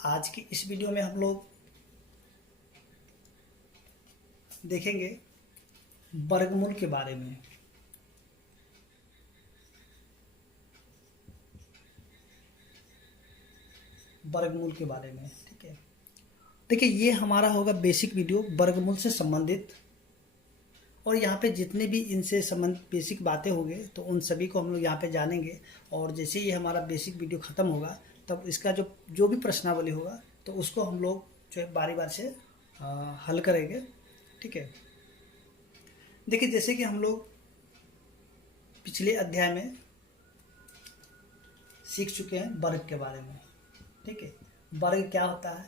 आज की इस वीडियो में हम लोग देखेंगे वर्गमूल के बारे में। वर्गमूल के बारे में, ठीक है। देखिए, ये हमारा होगा बेसिक वीडियो वर्गमूल से संबंधित, और यहाँ पे जितने भी इनसे संबंधित बेसिक बातें होंगे तो उन सभी को हम लोग यहाँ पे जानेंगे। और जैसे ही हमारा बेसिक वीडियो ख़त्म होगा तब इसका जो जो भी प्रश्नावली होगा तो उसको हम लोग जो है बारी बारी से हल करेंगे, ठीक है। देखिए, जैसे कि हम लोग पिछले अध्याय में सीख चुके हैं वर्ग के बारे में, ठीक है। वर्ग क्या होता है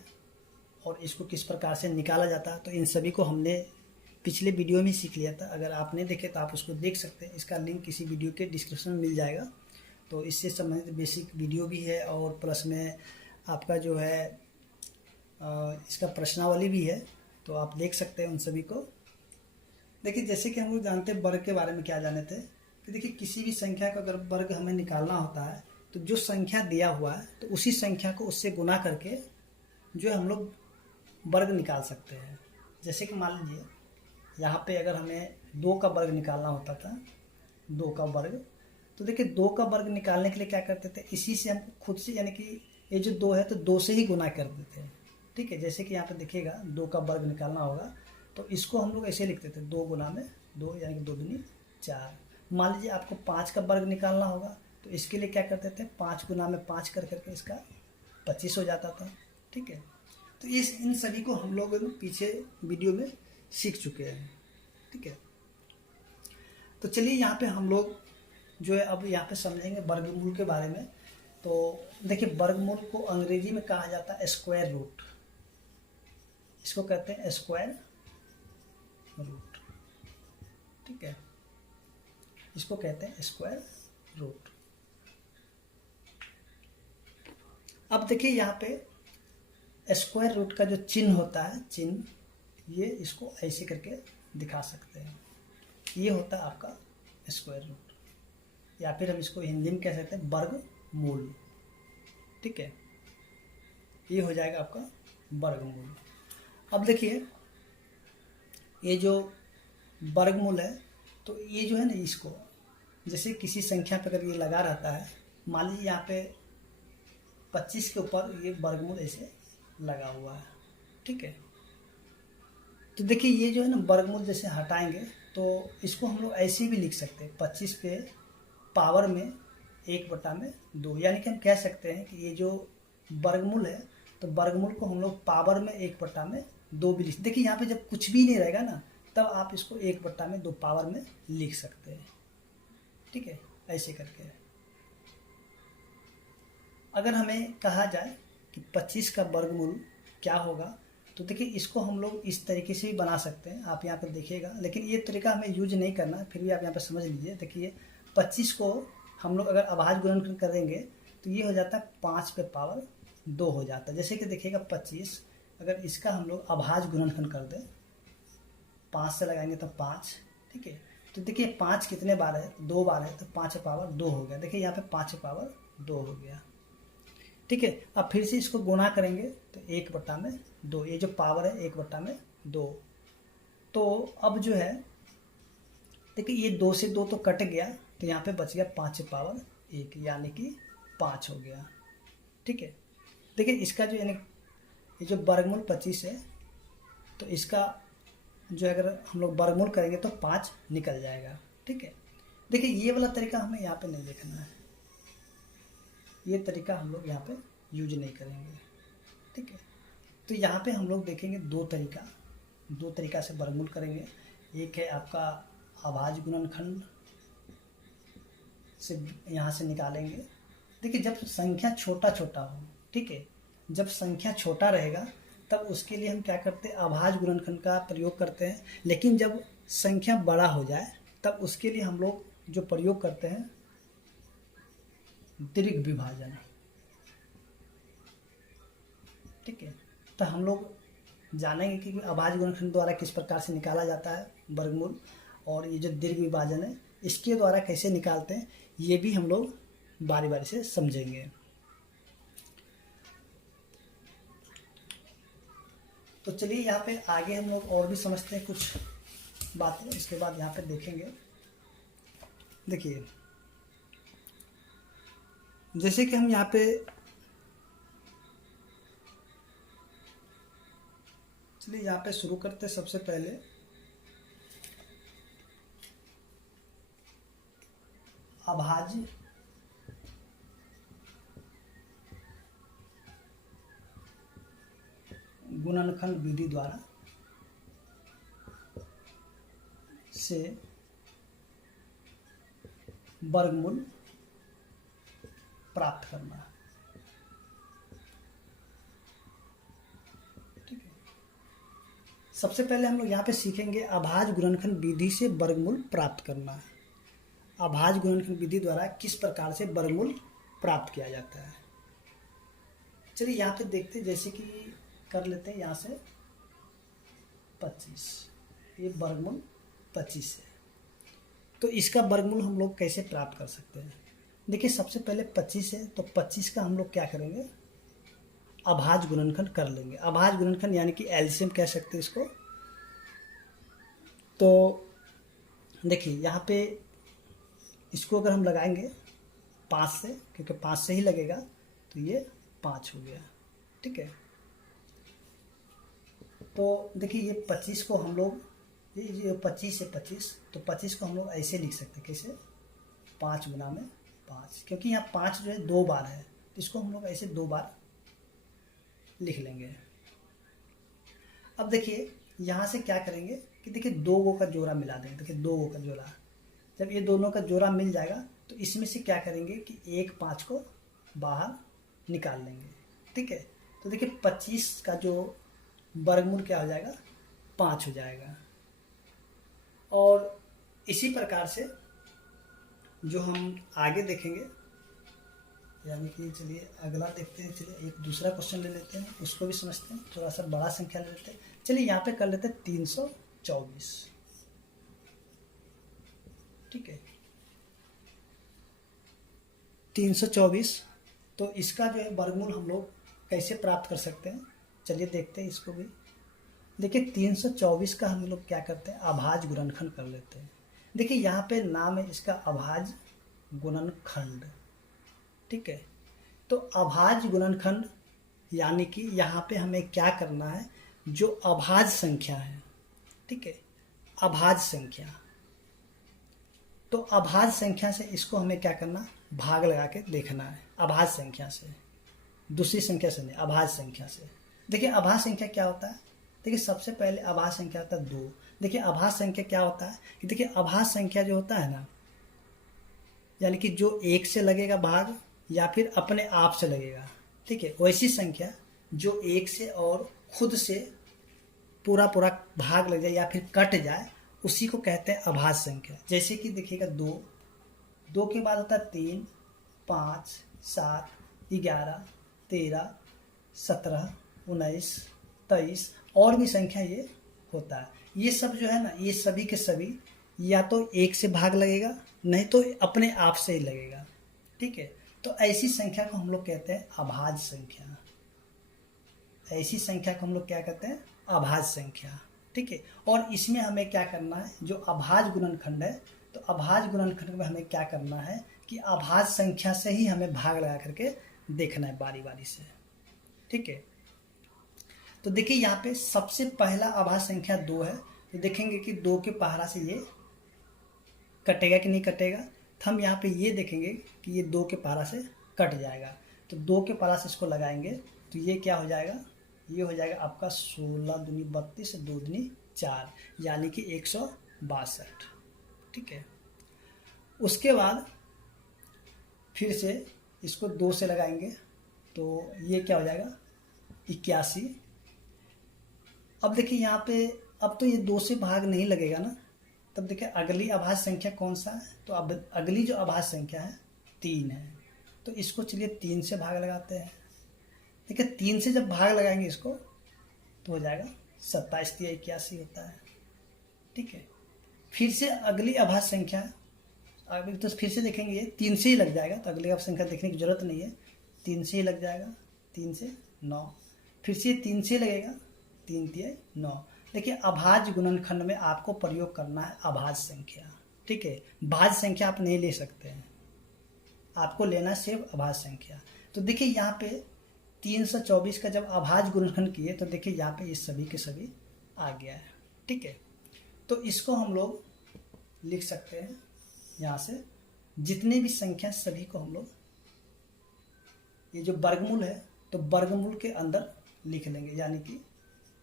और इसको किस प्रकार से निकाला जाता है, तो इन सभी को हमने पिछले वीडियो में सीख लिया था। अगर आप नहीं देखे तो आप उसको देख सकते हैं, इसका लिंक किसी वीडियो के डिस्क्रिप्शन में मिल जाएगा। तो इससे संबंधित बेसिक वीडियो भी है और प्लस में आपका जो है इसका प्रश्नावली भी है, तो आप देख सकते हैं उन सभी को। देखिए, जैसे कि हम लोग जानते हैं वर्ग के बारे में क्या जाने थे कि देखिए, किसी भी संख्या का अगर वर्ग हमें निकालना होता है तो जो संख्या दिया हुआ है तो उसी संख्या को उससे गुना करके जो है हम लोग वर्ग निकाल सकते हैं। जैसे कि मान लीजिए यहाँ पे अगर हमें 2 का वर्ग निकालना होता था, 2 का वर्ग, तो देखिए 2 का वर्ग निकालने के लिए क्या करते थे, इसी से हम खुद से, यानी कि ये जो 2 है तो 2 से ही गुना कर देते हैं, ठीक है। जैसे कि यहाँ पे देखिएगा 2 का वर्ग निकालना होगा तो इसको हम लोग ऐसे लिखते थे 2 गुना में 2, यानी कि 2 दूनी 4। मान लीजिए आपको 5 का वर्ग निकालना होगा तो इसके लिए क्या करते थे, 5 गुना में 5 कर करके इसका 25 हो जाता था, ठीक है। तो इन सभी को हम लोग पीछे वीडियो में सीख चुके हैं, ठीक है। तो चलिए यहाँ पे हम लोग जो है अब यहाँ पे समझेंगे वर्गमूल के बारे में। तो देखिए, वर्गमूल को अंग्रेजी में कहा जाता है स्क्वायर रूट, इसको कहते हैं स्क्वायर रूट, ठीक है। इसको कहते हैं स्क्वायर रूट। अब देखिए यहाँ पे स्क्वायर रूट का जो चिन्ह होता है, चिन्ह, ये इसको ऐसे करके दिखा सकते हैं। ये होता है आपका स्क्वायर रूट, या फिर हम इसको हिंदी में कह सकते हैं वर्गमूल, ठीक है। ये हो जाएगा आपका वर्गमूल। अब देखिए, ये जो वर्गमूल है तो ये जो है ना, इसको जैसे किसी संख्या पर अगर ये लगा रहता है, मान लीजिए यहाँ पे 25 के ऊपर ये वर्गमूल ऐसे लगा हुआ है, ठीक है। तो देखिए, ये जो है ना वर्गमूल जैसे हटाएंगे तो इसको हम लोग ऐसे भी लिख सकते हैं, 25 पे पावर में 1/2, यानी कि हम कह सकते हैं कि ये जो वर्गमूल है तो वर्गमूल को हम लोग पावर में 1/2 भी लिख। देखिए, यहाँ पे जब कुछ भी नहीं रहेगा ना तब आप इसको 1/2 पावर में लिख सकते हैं, ठीक है, ऐसे करके। अगर हमें कहा जाए कि 25 का वर्गमूल क्या होगा तो देखिए, इसको हम लोग इस तरीके से भी बना सकते हैं, आप यहाँ पर देखिएगा। लेकिन ये तरीका हमें यूज नहीं करना, फिर भी आप यहाँ पर समझ लीजिए। देखिए, 25 को हम लोग अगर अभाज्य गुणनखंड करेंगे तो ये हो जाता है 5 पे पावर 2 हो जाता है। जैसे कि देखिएगा 25, अगर इसका हम लोग अभाज्य गुणनखंड कर दें, 5 से लगाएंगे तो 5, ठीक है। तो देखिए 5 कितने बार है, 2 बार है, तो 5 पावर 2 हो गया। देखिए यहाँ पे 5 पावर 2 हो गया, ठीक है। अब फिर से इसको गुणा करेंगे तो 1/2, ये जो पावर है 1/2। तो अब जो है देखिए, ये 2 से 2 तो कट गया, तो यहाँ पे बच गया 5 पावर 1, यानी कि 5 हो गया, ठीक है। देखिए, इसका जो यानी ये जो वर्गमूल 25 है तो इसका जो अगर हम लोग वर्गमूल करेंगे तो 5 निकल जाएगा, ठीक है। देखिए, ये वाला तरीका हमें यहाँ पे नहीं देखना है, ये तरीका हम लोग यहाँ पे यूज नहीं करेंगे, ठीक है। तो यहाँ पे हम लोग देखेंगे दो तरीका से वर्गमूल करेंगे। एक है आपका अभाज्य गुणनखंड से यहाँ से निकालेंगे। देखिए, जब संख्या छोटा छोटा हो, ठीक है, जब संख्या छोटा रहेगा तब उसके लिए हम क्या करते हैं, अभाज्य गुणनखंड का प्रयोग करते हैं। लेकिन जब संख्या बड़ा हो जाए तब उसके लिए हम लोग जो प्रयोग करते हैं दीर्घ विभाजन, ठीक है। तो हम लोग जानेंगे कि अभाज्य गुणनखंड द्वारा किस प्रकार से निकाला जाता है वर्गमूल, और ये जो दीर्घ विभाजन है इसके द्वारा कैसे निकालते हैं, ये भी हम लोग बारी बारी से समझेंगे। तो चलिए यहाँ पे आगे हम लोग और भी समझते हैं कुछ बातें, उसके बाद यहाँ पे देखेंगे। देखिए जैसे कि हम यहाँ पे चलिए यहाँ पे शुरू करते हैं। सबसे पहले अभाज्य गुणनखंड विधि द्वारा से वर्गमूल प्राप्त करना है। ठीक है, सबसे पहले हम लोग यहाँ पे सीखेंगे अभाज्य गुणनखंड विधि से वर्गमूल प्राप्त करना है। अभाज्य गुणनखंड विधि द्वारा किस प्रकार से वर्गमूल प्राप्त किया जाता है। चलिए यहाँ पे देखते हैं, जैसे कि कर लेते हैं यहाँ से 25, ये वर्गमूल 25 है। तो इसका वर्गमूल हम लोग कैसे प्राप्त कर सकते हैं। देखिए सबसे पहले 25 है, तो 25 का हम लोग क्या करेंगे, अभाज्य गुणनखंड कर लेंगे। अभाज्य गुणनखंड यानी कि एलसीएम कह सकते हैं इसको। तो देखिए यहाँ पे इसको अगर हम लगाएंगे 5 से, क्योंकि 5 से ही लगेगा, तो ये 5 हो गया। ठीक है, तो देखिए ये 25 को हम लोग, ये 25 है 25, तो 25 को हम लोग ऐसे लिख सकते हैं, कैसे, 5 गुना में 5, क्योंकि यहाँ 5 जो है 2 बार है, तो इसको हम लोग ऐसे 2 बार लिख लेंगे। अब देखिए यहाँ से क्या करेंगे कि देखिए 2 गो का जोड़ा मिला देंगे। देखिए 2 गो का जोड़ा, जब ये दोनों का जोड़ा मिल जाएगा तो इसमें से क्या करेंगे कि एक 5 को बाहर निकाल लेंगे। ठीक है, तो देखिए 25 का जो वर्गमूल क्या हो जाएगा, 5 हो जाएगा। और इसी प्रकार से जो हम आगे देखेंगे, यानी कि चलिए अगला देखते हैं। चलिए एक दूसरा क्वेश्चन ले लेते हैं, उसको भी समझते हैं। थोड़ा सा बड़ा संख्या ले लेते हैं। चलिए यहाँ पे कर लेते हैं 324। ठीक है, 324, तो इसका जो है वर्गमूल हम लोग कैसे प्राप्त कर सकते हैं, चलिए देखते हैं इसको भी। देखिए 324 का हम लोग क्या करते हैं, अभाज्य गुणनखंड कर लेते हैं। देखिए यहाँ पे नाम है इसका अभाज्य गुणनखंड। ठीक है, तो अभाज्य गुणनखंड यानी कि यहाँ पे हमें क्या करना है, जो अभाज्य संख्या है। ठीक है, अभाज्य संख्या, तो अभाज्य संख्या से इसको हमें क्या करना, भाग लगा के देखना है। अभाज्य संख्या से, दूसरी संख्या से नहीं, अभाज्य संख्या से। देखिए अभाज्य संख्या क्या होता है, देखिए सबसे पहले अभाज्य संख्या होता है 2। देखिए अभाज्य संख्या क्या होता है कि देखिए अभाज्य संख्या जो होता है ना, यानी कि जो 1 से लगेगा भाग या फिर अपने आप से लगेगा। ठीक है, वैसी संख्या जो 1 से और खुद से पूरा पूरा भाग लग जाए या फिर कट जाए, उसी को कहते हैं अभाज्य संख्या। जैसे कि देखिएगा 2 के बाद होता है 3, 5, 7, 11, 13, 17, 19, 23 और भी संख्या ये होता है। ये सब जो है ना, ये सभी के सभी या तो 1 से भाग लगेगा, नहीं तो अपने आप से ही लगेगा। ठीक है, तो ऐसी संख्या को हम लोग कहते हैं अभाज्य संख्या। ऐसी संख्या को हम लोग क्या कहते हैं, अभाज्य संख्या। ठीक है, और इसमें हमें क्या करना है, जो अभाज्य गुणनखंड है, तो अभाज्य गुणनखंड में हमें क्या करना है कि अभाज्य संख्या से ही हमें भाग लगा करके देखना है बारी बारी से। ठीक है, तो देखिए यहाँ पे सबसे पहला अभाज्य संख्या 2 है, तो देखेंगे कि 2 के पहला से ये कटेगा कि नहीं कटेगा। तो हम यहाँ पे ये देखेंगे कि ये 2 के पहला से कट जाएगा, तो 2 के पहला से इसको लगाएंगे तो ये क्या हो जाएगा, ये हो जाएगा आपका 16 दूनी 32, 2 दूनी 4, यानी कि 162। ठीक है, उसके बाद फिर से इसको 2 से लगाएंगे तो ये क्या हो जाएगा 81। अब देखिए यहाँ पे अब तो ये 2 से भाग नहीं लगेगा ना, तब देखिए अगली अभाज्य संख्या कौन सा है, तो अब अगली जो अभाज्य संख्या है 3 है, तो इसको चलिए 3 से भाग लगाते हैं। देखिए 3 से जब भाग लगाएंगे इसको तो हो जाएगा 27, 81 होता है। ठीक है, फिर से अगली अभाज्य संख्या, अभी तो फिर से देखेंगे ये 3 से ही लग जाएगा, तो अगली अभाज्य संख्या देखने की जरूरत नहीं है, 3 से ही लग जाएगा, 3 से 9, फिर से 3 से लगेगा 3 तिया 9। देखिए अभाज्य गुणनखंड में आपको प्रयोग करना है अभाज्य संख्या, ठीक है, भाज्य संख्या आप नहीं ले सकते हैं, आपको लेना सिर्फ अभाज्य संख्या। तो देखिए यहाँ पे 324 का जब अभाज्य गुणनखंड किए तो देखिए यहाँ पे ये सभी के सभी आ गया है, ठीक है। तो इसको हम लोग लिख सकते हैं यहाँ से, जितने भी संख्या सभी को हम लोग, ये जो वर्गमूल है तो वर्गमूल के अंदर लिख लेंगे, यानी कि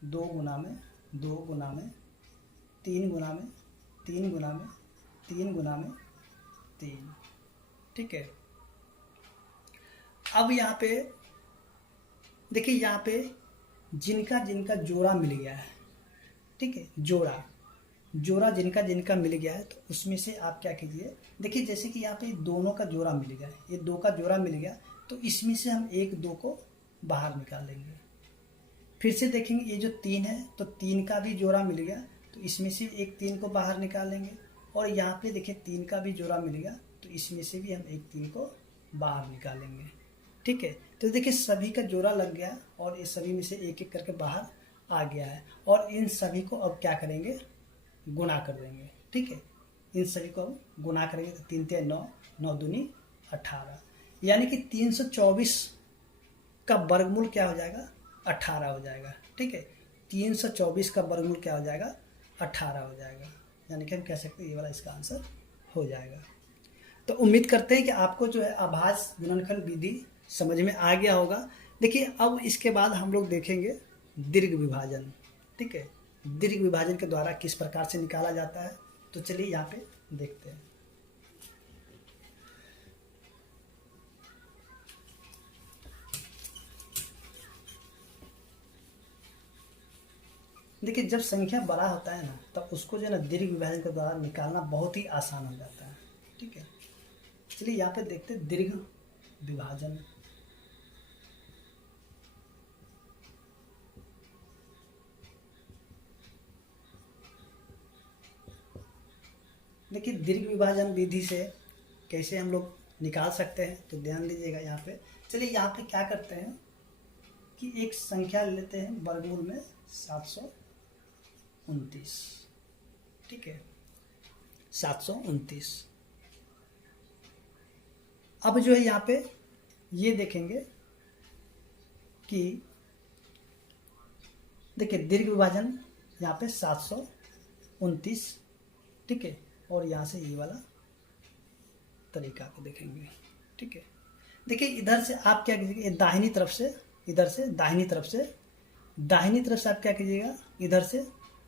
2 गुना में 2 गुना में 3 गुना में 3 गुना में 3 गुना में 3, ठीक है। अब यहाँ पे देखिए यहाँ पे जिनका जिनका जोड़ा मिल गया है, ठीक है, जोड़ा जिनका जिनका मिल गया है तो उसमें से आप क्या कीजिए, देखिए जैसे कि यहाँ पे दोनों का जोड़ा मिल गया है, ये 2 का जोड़ा मिल गया तो इसमें से हम 1 2 को बाहर निकालेंगे। फिर से देखेंगे ये जो 3 है तो 3 का भी जोड़ा मिल गया तो इसमें से एक 3 को बाहर निकालेंगे। और यहाँ पे देखिए 3 का भी जोड़ा मिल गया तो इसमें से भी हम एक 3 को बाहर निकालेंगे, ठीक है। तो देखिए सभी का जोड़ा लग गया और ये सभी में से एक एक करके बाहर आ गया है और इन सभी को अब क्या करेंगे, गुणा कर देंगे, ठीक है। इन सभी को अब गुणा करेंगे तो 3 तिया 9, 9 दूनी 18, यानी कि 324 का वर्गमूल क्या हो जाएगा, 18 हो जाएगा, ठीक है। 324 का वर्गमूल क्या हो जाएगा, 18 हो जाएगा, यानी कि हम कह सकते हैं ये वाला इसका आंसर हो जाएगा। तो उम्मीद करते हैं कि आपको जो है अभाज्य गुणनखंड विधि समझ में आ गया होगा। देखिए अब इसके बाद हम लोग देखेंगे दीर्घ विभाजन, ठीक है, दीर्घ विभाजन के द्वारा किस प्रकार से निकाला जाता है। तो चलिए यहाँ पे देखते हैं। देखिए जब संख्या बड़ा होता है ना तब उसको जो है ना दीर्घ विभाजन के द्वारा निकालना बहुत ही आसान हो जाता है, ठीक है। चलिए यहाँ पे देखते हैं दीर्घ विभाजन। देखिए दीर्घ विभाजन विधि से कैसे हम लोग निकाल सकते हैं तो ध्यान दीजिएगा यहाँ पे। चलिए यहाँ पे क्या करते हैं कि एक संख्या लेते हैं वर्गमूल में 729, ठीक है, 729। अब जो है यहाँ पे ये देखेंगे कि देखिए दीर्घ विभाजन यहाँ पे 729, ठीक है, और यहाँ से ये वाला तरीका को देखेंगे, ठीक है। देखिए इधर से आप क्या कीजिएगा, दाहिनी तरफ से, इधर से दाहिनी तरफ से आप क्या कीजिएगा, इधर से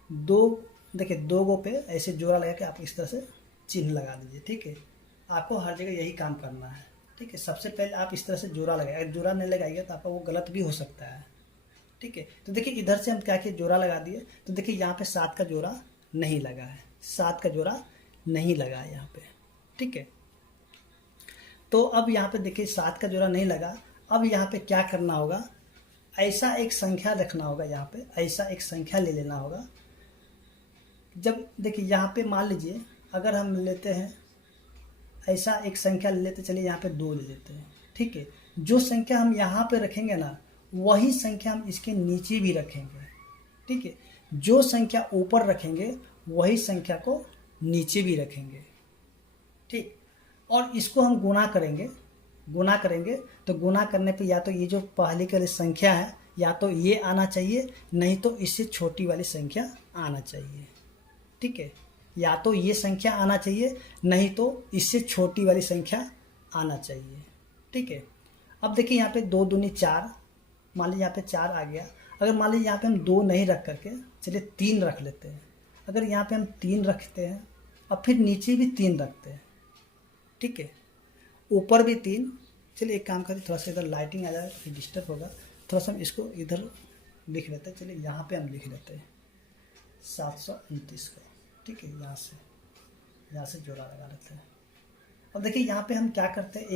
2, देखिए 2 गो पे ऐसे जोड़ा लगा के आप इस तरह से चिन्ह लगा दीजिए, ठीक है। आपको हर जगह यही काम करना है, ठीक है। सबसे पहले आप इस तरह से जोड़ा लगाए, अगर जोड़ा नहीं लगाइएगा तो आपका वो गलत भी हो सकता है, ठीक है। तो देखिए इधर से हम क्या किए, जोड़ा लगा दिए तो देखिए यहाँ पे 7 का जोड़ा नहीं लगा है, 7 का जोड़ा नहीं लगा है यहाँ पे, ठीक है। तो अब यहाँ पे देखिए 7 का जोड़ा नहीं लगा। अब यहाँ पे क्या करना होगा, ऐसा एक संख्या रखना होगा, यहाँ पे ऐसा एक संख्या ले लेना होगा। जब देखिए यहाँ पे मान लीजिए अगर हम लेते हैं ऐसा एक संख्या ले लेते, चलिए यहाँ पे 2 ले लेते हैं, ठीक है। जो संख्या हम यहाँ पे रखेंगे ना वही संख्या हम इसके नीचे भी रखेंगे, ठीक है। जो संख्या ऊपर रखेंगे वही संख्या को नीचे भी रखेंगे, ठीक। और इसको हम गुणा करेंगे तो गुणा करने पे या तो ये जो पहले के संख्या है या तो ये आना चाहिए, नहीं तो इससे छोटी वाली संख्या आना चाहिए, ठीक है। या तो ये संख्या आना चाहिए, नहीं तो इससे छोटी वाली संख्या आना चाहिए, ठीक है। अब देखिए यहाँ पे 2 दूनी 4, मान लीजिए यहाँ पे 4 आ गया। अगर मान लीजिए यहाँ पे हम 2 नहीं रख करके चलिए 3 रख लेते हैं। अगर यहाँ पे हम 3 रखते हैं और फिर नीचे भी 3 रखते हैं, ठीक है, ऊपर भी 3। चलिए एक काम करें, थोड़ा सा इधर लाइटिंग आ जाए फिर डिस्टर्ब होगा, थोड़ा सा हम इसको इधर लिख लेते हैं। चलिए यहाँ पे हम लिख लेते हैं 729 का, ठीक है। यहाँ से जोड़ा लगा लेते हैं। अब देखिए यहाँ पे हम क्या करते हैं,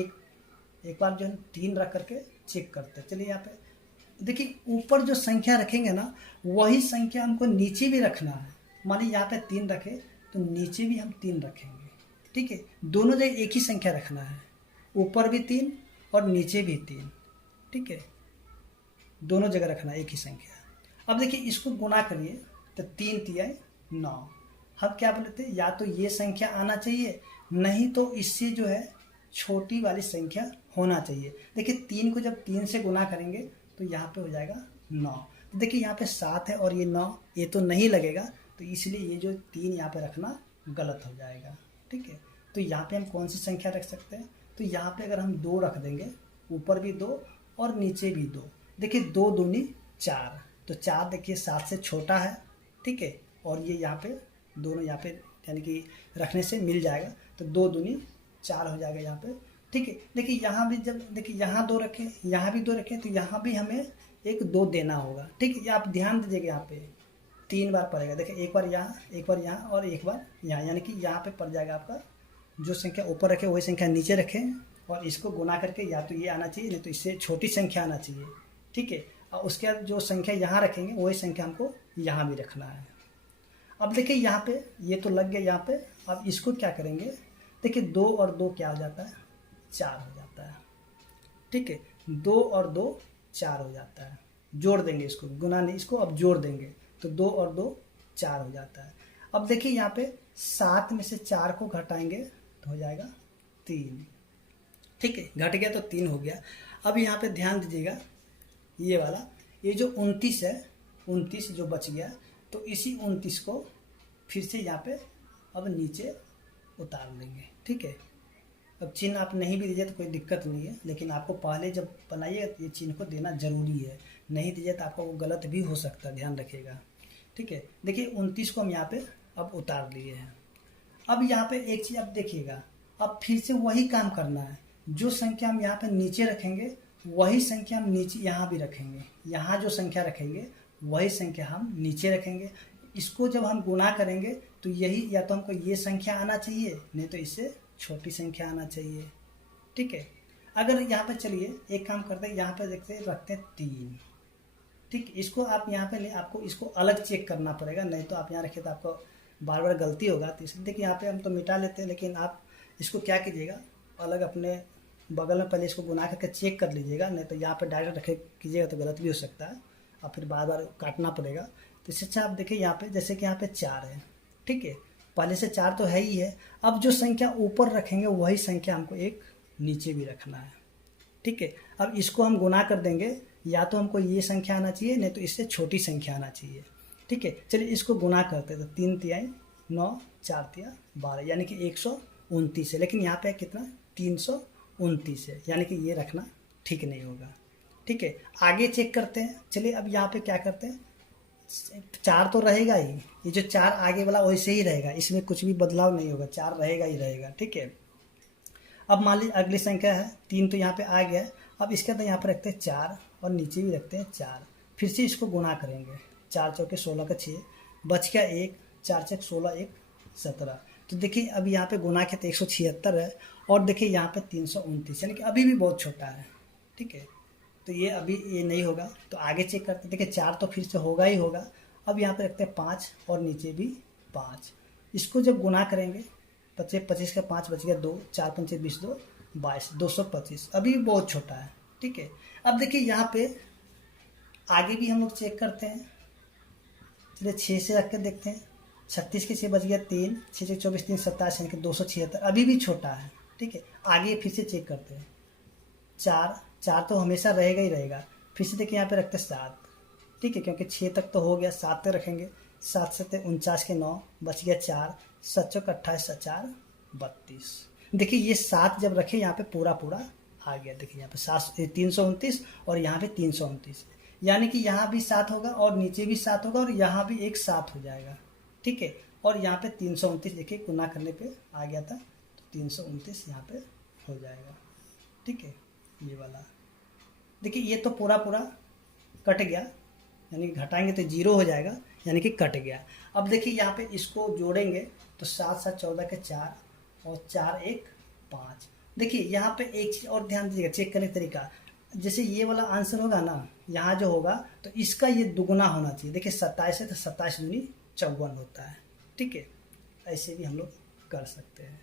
एक बार जो है 3 रख करके चेक करते हैं। चलिए यहाँ पे देखिए ऊपर जो संख्या रखेंगे ना वही संख्या हमको नीचे भी रखना है। मान लीजिए यहाँ पे 3 रखे तो नीचे भी हम 3 रखेंगे, ठीक है। दोनों जगह एक ही संख्या रखना है, ऊपर भी 3 और नीचे भी 3, ठीक है, दोनों जगह रखना है एक ही संख्या। अब देखिए इसको गुना करिए तो 3 तिहाई 9। हम क्या बोलते हैं, या तो ये संख्या आना चाहिए, नहीं तो इससे जो है छोटी वाली संख्या होना चाहिए। देखिए 3 को जब 3 से गुना करेंगे तो यहाँ पे हो जाएगा 9। तो देखिए यहाँ पे 7 है और ये 9, ये तो नहीं लगेगा, तो इसलिए ये जो 3 यहाँ पे रखना गलत हो जाएगा। ठीक है, तो यहाँ पे हम कौन सी संख्या रख सकते हैं, तो यहाँ पे अगर हम 2 रख देंगे, ऊपर भी 2 और नीचे भी 2। देखिए 2 दूनी 4, तो 4 देखिए 7 से छोटा है। ठीक है, और ये यहाँ पे दोनों यहाँ पे यानी कि रखने से मिल जाएगा, तो 2 दूनी 4 हो जाएगा यहाँ पे। ठीक है, देखिए यहाँ भी जब देखिए यहाँ 2 रखें, यहाँ भी 2 रखें, तो यहाँ भी हमें एक 2 देना होगा। ठीक है, ये आप ध्यान दीजिएगा, यहाँ पे 3 बार पड़ेगा। देखिए एक बार यहाँ, एक बार यहाँ और एक बार यहाँ, यानी कि यहाँ पे पड़ जाएगा आपका जो संख्या ऊपर रखे वही संख्या नीचे रखें, और इसको गुना करके या तो ये आना चाहिए, नहीं तो इससे छोटी संख्या आना चाहिए। ठीक है, और उसके बाद जो संख्या यहाँ रखेंगे वही संख्या हमको यहाँ भी रखना है। अब देखिए यहाँ पे ये तो लग गया यहाँ पे। अब इसको क्या करेंगे, देखिए 2 और 2 क्या हो जाता है, 4 हो जाता है। ठीक है, 2 और 2 4 हो जाता है। जोड़ देंगे इसको, गुना नहीं, इसको अब जोड़ देंगे, तो 2 और 2 4 हो जाता है। अब देखिए यहाँ पे 7 में से 4 को घटाएंगे तो हो जाएगा 3। ठीक है, घट गया तो 3 हो गया। अब यहाँ पे ध्यान दीजिएगा, ये वाला, ये जो 29 है, 29 जो बच गया, तो इसी 29 को फिर से यहाँ पे अब नीचे उतार लेंगे। ठीक है, अब चिन्ह आप नहीं भी दीजिए तो कोई दिक्कत नहीं है, लेकिन आपको पहले जब बनाइएगा तो ये चिन्ह को देना जरूरी है, नहीं दीजिए तो आपको वो गलत भी हो सकता है, ध्यान रखिएगा। ठीक है, देखिए 29 को हम यहाँ पे अब उतार लिए हैं। अब यहाँ पे एक चीज़ आप देखिएगा, अब फिर से वही काम करना है, जो संख्या हम यहाँ पे नीचे रखेंगे वही संख्या हम नीचे यहाँ भी रखेंगे। यहाँ जो संख्या रखेंगे वही संख्या हम नीचे रखेंगे। इसको जब हम गुना करेंगे तो यही, या तो हमको ये संख्या आना चाहिए, नहीं तो इससे छोटी संख्या आना चाहिए। ठीक है, अगर यहाँ पे चलिए एक काम करते हैं, यहाँ पे देखते हैं, रखते हैं 3। ठीक, इसको आप यहाँ पे ले, आपको इसको अलग चेक करना पड़ेगा, नहीं तो आप यहाँ रखिए तो आपको बार बार गलती होगा। तो इसलिए देखिए यहाँ पे हम तो मिटा लेते हैं, लेकिन आप इसको क्या कीजिएगा, अलग अपने बगल में पहले इसको गुना करके चेक कर लीजिएगा, नहीं तो यहाँ पे डायरेक्ट रखे कीजिएगा तो गलत भी हो सकता है, और फिर बार बार काटना पड़ेगा। तो इससे अच्छा आप देखिए यहाँ पे, जैसे कि यहाँ पे 4 है। ठीक है, पहले से 4 तो है ही है। अब जो संख्या ऊपर रखेंगे वही संख्या हमको एक नीचे भी रखना है। ठीक है, अब इसको हम गुना कर देंगे, या तो हमको ये संख्या आना चाहिए, नहीं तो इससे छोटी संख्या आना चाहिए। ठीक है, चलिए इसको गुना करते हैं, तो 3 तिहाई 9, 4 तिया 12, यानी कि 129 है, लेकिन यहाँ पे कितना 329 है, यानी कि ये रखना ठीक नहीं होगा। ठीक है, आगे चेक करते हैं। चलिए अब यहाँ पे क्या करते हैं, 4 तो रहेगा ही, ये जो 4 आगे वाला वैसे ही रहेगा, इसमें कुछ भी बदलाव नहीं होगा, 4 रहेगा ही रहेगा। ठीक है, अब मान लीजिए अगली संख्या है 3, तो यहाँ पे आ गया। अब इसके अंदर यहाँ पे रखते हैं 4 और नीचे भी रखते हैं 4, फिर से इसको गुना करेंगे, 4 चौके 16 का 6, बच गया 1, 4 चौक 16, 1 17। तो देखिए अब यहाँ पे गुना के तो 176 है, और देखिए यहाँ पे 329, यानी कि अभी भी बहुत छोटा है। ठीक है, तो ये अभी ये नहीं होगा, तो आगे चेक करते हैं। देखिए 4 तो फिर से होगा ही होगा। अब यहाँ पे रखते हैं 5 और नीचे भी 5, इसको जब गुना करेंगे 25 का 5 बच गया 2, 4 पंचे 20, 2 22, 225, अभी भी बहुत छोटा है। ठीक है, अब देखिए यहाँ पे आगे भी हम लोग चेक करते हैं। चलिए 6 से रख कर देखते हैं, 36 के 6 बच गया 3, 6 से 24, 3 27, यानी कि 276, अभी भी छोटा है। ठीक है, आगे फिर से चेक करते हैं, 4 तो हमेशा रहेगा ही रहेगा। फिर से देखिए यहाँ पे रखते हैं 7। ठीक है, क्योंकि 6 तक तो हो गया, 7 तक रखेंगे, 7 से 49 के 9, बच गया 4, 7 चौक 28, 4 32। देखिए ये 7 जब रखे यहाँ पे पूरा पूरा आ गया। देखिए यहाँ पे 329 और यहाँ पे 329, यानी कि यहाँ भी 7 होगा और नीचे भी 7 होगा और यहाँ भी एक 7 हो जाएगा। ठीक है, और यहाँ पे 329 देखिए गुना करने पे आ गया था, तो 329 यहाँ पे हो जाएगा। ठीक है, ये वाला देखिए ये तो पूरा पूरा कट गया, यानी कि घटाएंगे तो 0 हो जाएगा, यानी कि कट गया। अब देखिए यहाँ पे इसको जोड़ेंगे तो 7 7 14 के 4 और 4 1 5। देखिए यहाँ पे एक चीज़ और ध्यान दीजिएगा, चेक करने का तरीका, जैसे ये वाला आंसर होगा ना, यहाँ जो होगा तो इसका ये दुगुना होना चाहिए। देखिए 27 है तो 27 दूनी 54 होता है। ठीक है, ऐसे भी हम लोग कर सकते हैं।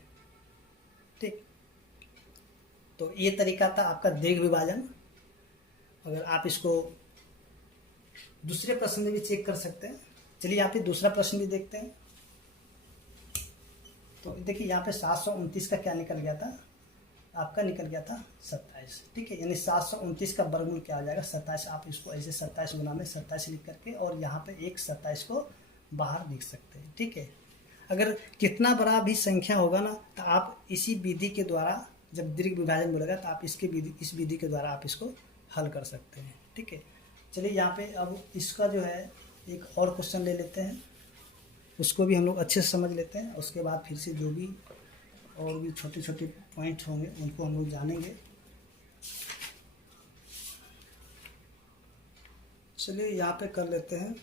ठीक, तो ये तरीका था आपका दीर्घ विभाजन। अगर आप इसको दूसरे प्रश्न में भी चेक कर सकते हैं। चलिए यहाँ पे दूसरा प्रश्न भी देखते हैं। तो देखिए यहाँ पे 729 का क्या निकल गया था, आपका निकल गया था 27। ठीक है, यानी 729 का वर्गमूल क्या आ जाएगा 27। आप इसको ऐसे 27 गुना में 27 लिख करके और यहाँ पे एक 27 को बाहर लिख सकते हैं। ठीक है, अगर कितना बड़ा भी संख्या होगा ना तो आप इसी विधि के द्वारा, जब दीर्घ विभाजन बोलेगा तो आप इस विधि के द्वारा आप इसको हल कर सकते हैं। ठीक है, चलिए यहाँ पे अब इसका जो है एक और क्वेश्चन ले लेते हैं, उसको भी हम लोग अच्छे से समझ लेते हैं। उसके बाद फिर से जो भी और भी छोटे छोटे पॉइंट होंगे उनको हम लोग जानेंगे। चलिए यहाँ पे कर लेते हैं।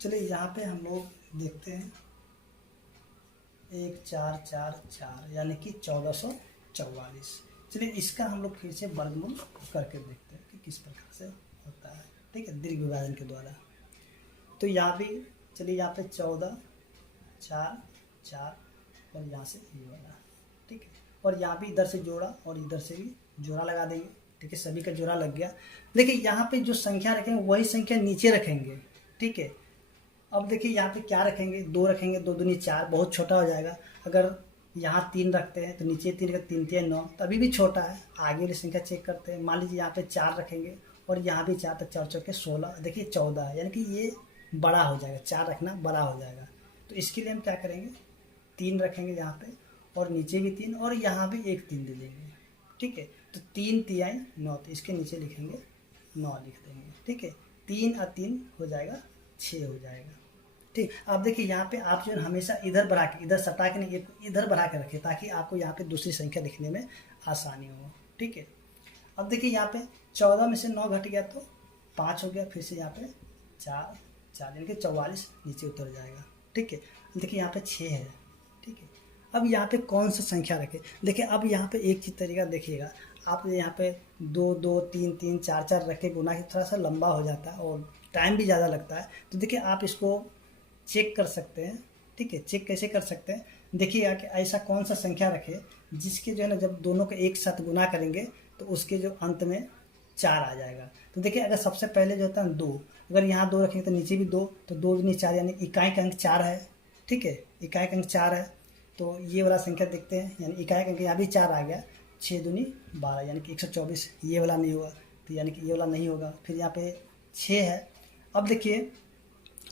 चलिए यहाँ पे हम लोग देखते हैं 1444 यानी कि 1444। चलिए इसका हम लोग फिर से वर्गमूल करके देखते हैं कि किस प्रकार से होता है। ठीक है, दीर्घ विभाजन के द्वारा। तो यहाँ भी चलिए यहाँ पे 14 4 4 और यहाँ से ये वाला। ठीक है, और यहाँ भी इधर से जोड़ा और इधर से भी जोड़ा लगा देंगे। ठीक है, सभी का जोड़ा लग गया। देखिए यहाँ पे जो संख्या रखेंगे वही संख्या नीचे रखेंगे। ठीक है, अब देखिए यहाँ पे क्या रखेंगे, 2 रखेंगे, 2 दूनी 4, बहुत छोटा हो जाएगा। अगर यहाँ 3 रखते हैं तो नीचे 3 रखें, 3 3 9, तो अभी भी छोटा है। आगे वाली संख्या चेक करते हैं। मान लीजिए यहाँ पे 4 रखेंगे और यहाँ भी 4, तो 4 चौके 16, देखिए 14 है, यानी कि ये बड़ा हो जाएगा। 4 रखना बड़ा हो जाएगा। तो इसके लिए हम क्या करेंगे, 3 रखेंगे यहाँ पे और नीचे भी 3 और यहाँ भी एक 3 दे देंगे। ठीक है, तो 3 तिहाई 9, तो इसके नीचे लिखेंगे 9 लिख देंगे। ठीक है, 3 और 3 हो जाएगा 6 हो जाएगा। ठीक, आप देखिए यहाँ पे आप जो है हमेशा इधर बढ़ा के, इधर सटा के नहीं, इधर बढ़ा के रखें ताकि आपको यहाँ पे दूसरी संख्या लिखने में आसानी हो। ठीक है, अब देखिए यहाँ पे 14 में से 9 घट गया तो 5 हो गया, फिर से यहाँ पे 4 4 यानी कि 44 नीचे उतर जाएगा। ठीक है, देखिए यहाँ पे 6 है। ठीक है, अब यहाँ पे कौन सा संख्या रखें, देखिए अब यहाँ पे एक चीज तरीका देखिएगा, आप यहाँ पे 2 2 3 3 4 4 रखे गुना की थोड़ा सा लंबा हो जाता है और टाइम भी ज़्यादा लगता है। तो देखिए आप इसको चेक कर सकते हैं। ठीक है, चेक कैसे कर सकते हैं, देखिएगा कि ऐसा कौन सा संख्या रखे जिसके जो है ना जब दोनों को एक साथ गुना करेंगे तो उसके जो अंत में 4 आ जाएगा। तो देखिए अगर सबसे पहले जो होता है 2, अगर यहाँ 2 रखेंगे तो नीचे भी 2, तो 2 दूनी 4 यानी इकाई का अंक 4 है। ठीक है, इकाई का अंक 4 है। तो ये वाला संख्या देखते हैं, यानी इकाई का अंक यहाँ भी 4 आ गया। 6 दूनी 12 यानी कि 124, ये वाला नहीं होगा, तो यानी कि ये वाला नहीं होगा। फिर यहाँ पे 6 है। अब देखिए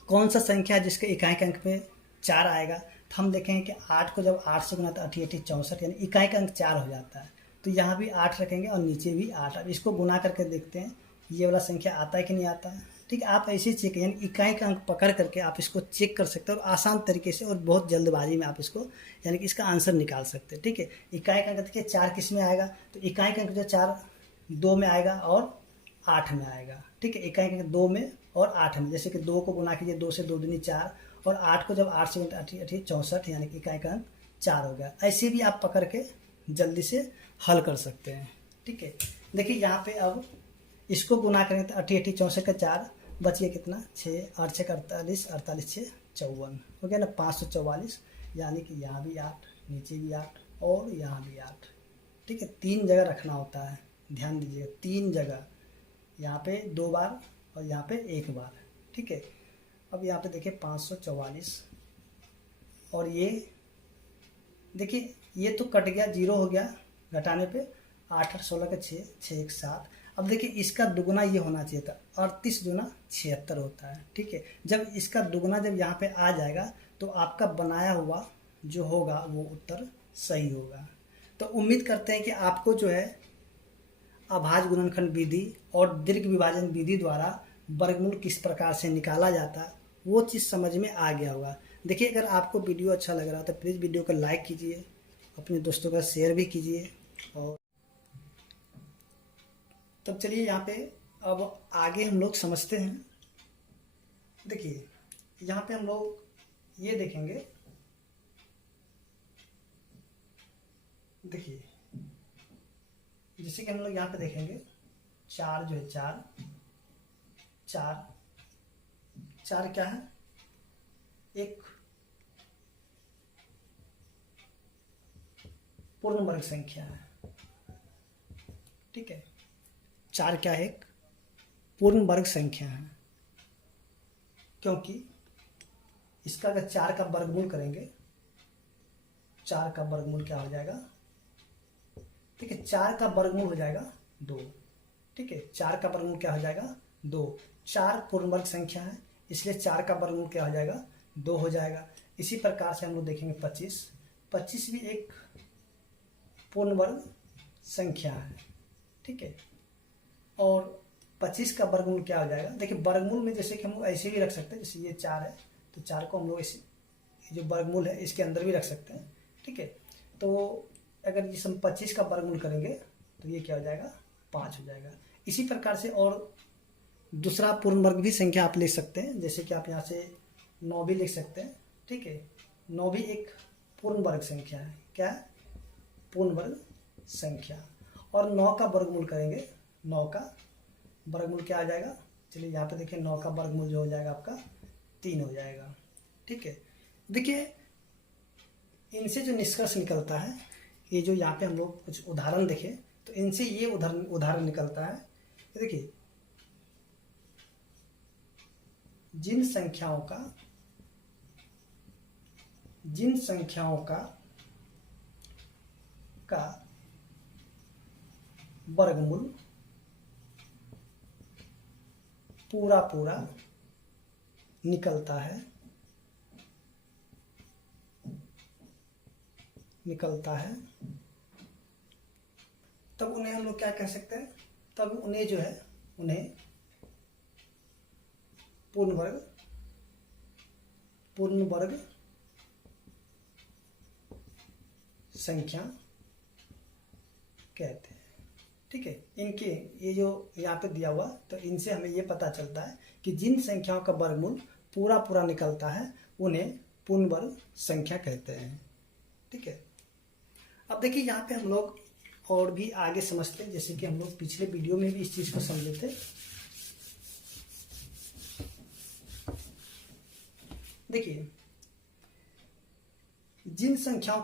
कौन सा संख्या है जिसके इकाई के अंक पे 4 आएगा, तो हम देखेंगे कि 8 को जब 8 से गुना तो 8 8 64 यानी इकाई का अंक 4 हो जाता है। तो यहाँ भी 8 रखेंगे और नीचे भी 8। अब इसको गुना करके देखते हैं ये वाला संख्या आता है कि नहीं आता है। ठीक है, आप ऐसे चेक यानी इकाई का अंक पकड़ करके आप इसको चेक कर सकते हैं और आसान तरीके से और बहुत जल्दबाजी में आप इसको यानी कि इसका आंसर निकाल सकते हैं। ठीक है, इकाई का अंक देखिए 4 किस में आएगा, तो इकाई का अंक जो 4 2 में आएगा और 8 में आएगा। ठीक है, इकाई का अंक 2 में और 8 में, जैसे कि 2 को गुना कीजिए, 2 से 2 दूनी 4 और 8 को जब 8 से 8 64 यानी कि इकाई का अंक 4 हो गया। ऐसे भी आप पकड़ के जल्दी से हल कर सकते हैं। ठीक है, देखिए यहाँ पे अब इसको गुना करेंगे तो 8 8 64 का 4 बचिए कितना 6, 8 6 48, 48 6 54 हो गया ना 544, यानी कि यहाँ भी 8, नीचे भी 8 और यहाँ भी 8। ठीक है, 3 जगह रखना होता है, ध्यान दीजिएगा 3 जगह, यहाँ पे 2 बार और यहाँ पे 1 बार। ठीक है, अब यहाँ पे देखिए 544 और ये देखिए ये तो कट गया, 0 हो गया घटाने पे, 8 8 16 का 6 6 1 7। अब देखिए इसका दुगुना ये होना चाहिए था, 38 दूना 76 होता है। ठीक है, जब इसका दुगुना जब यहाँ पे आ जाएगा तो आपका बनाया हुआ जो होगा वो उत्तर सही होगा। तो उम्मीद करते हैं कि आपको जो है अभाज्य गुणनखंड विधि और दीर्घ विभाजन विधि द्वारा वर्गमूल किस प्रकार से निकाला जाता है वो चीज़ समझ में आ गया होगा। देखिए अगर आपको वीडियो अच्छा लग रहा है तो प्लीज़ वीडियो को लाइक कीजिए, अपने दोस्तों का शेयर भी कीजिए। और तब चलिए यहाँ पे अब आगे हम लोग समझते हैं। देखिए यहाँ पे हम लोग ये देखेंगे, देखिए जैसे कि हम लोग यहाँ पे देखेंगे 4 जो है 4 4 4 क्या है, एक पूर्ण वर्ग संख्या है। ठीक है। 4 क्या है, एक पूर्ण वर्ग संख्या है, क्योंकि इसका अगर 4 का वर्गमूल करेंगे, 4 का वर्गमूल क्या हो जाएगा, ठीक है, 4 का वर्गमूल हो जाएगा 2, ठीक है, 4 का वर्गमूल क्या हो जाएगा 2। 4 पूर्ण वर्ग संख्या है, इसलिए 4 का वर्गमूल क्या हो जाएगा 2 हो जाएगा। इसी प्रकार से हम लोग देखेंगे 25, 25 भी एक पूर्ण वर्ग संख्या है, ठीक है। और 25 का वर्गमूल क्या हो जाएगा, देखिए वर्गमूल में जैसे कि हम लोग ऐसे भी रख सकते हैं, जैसे ये 4 है तो 4 को हम लोग इस जो वर्गमूल है इसके अंदर भी रख सकते हैं, ठीक है। तो अगर इस हम 25 का वर्गमूल करेंगे तो ये क्या हो जाएगा 5 हो जाएगा। इसी प्रकार से और दूसरा पूर्ण वर्ग भी संख्या आप लिख सकते हैं, जैसे कि आप यहाँ से 9 भी लिख सकते हैं, ठीक है। 9 भी एक पूर्ण वर्ग संख्या है, क्या है, पूर्ण वर्ग संख्या। और 9 का वर्गमूल करेंगे, 9 का वर्गमूल क्या आ जाएगा, चलिए यहाँ पे देखिए 9 का वर्गमूल जो हो जाएगा आपका 3 हो जाएगा, ठीक है। देखिए इनसे जो निष्कर्ष निकलता है, ये जो यहाँ पे हम लोग कुछ उदाहरण देखें तो इनसे ये उदाहरण निकलता है, देखिए जिन संख्याओं का वर्गमूल पूरा निकलता है, तब उन्हें हम लोग क्या कह सकते हैं, तब उन्हें जो है उन्हें पूर्ण वर्ग संख्या कहते हैं, ठीक है। इनके ये जो यहाँ पे दिया हुआ, तो इनसे हमें ये पता चलता है कि जिन संख्याओं का वर्गमूल पूरा निकलता है उन्हें पूर्ण वर्ग संख्या कहते हैं, ठीक है। अब देखिए यहाँ पे हम लोग और भी आगे समझते हैं, जैसे कि हम लोग पिछले वीडियो में भी इस चीज को समझे थे। देखिए जिन संख्याओं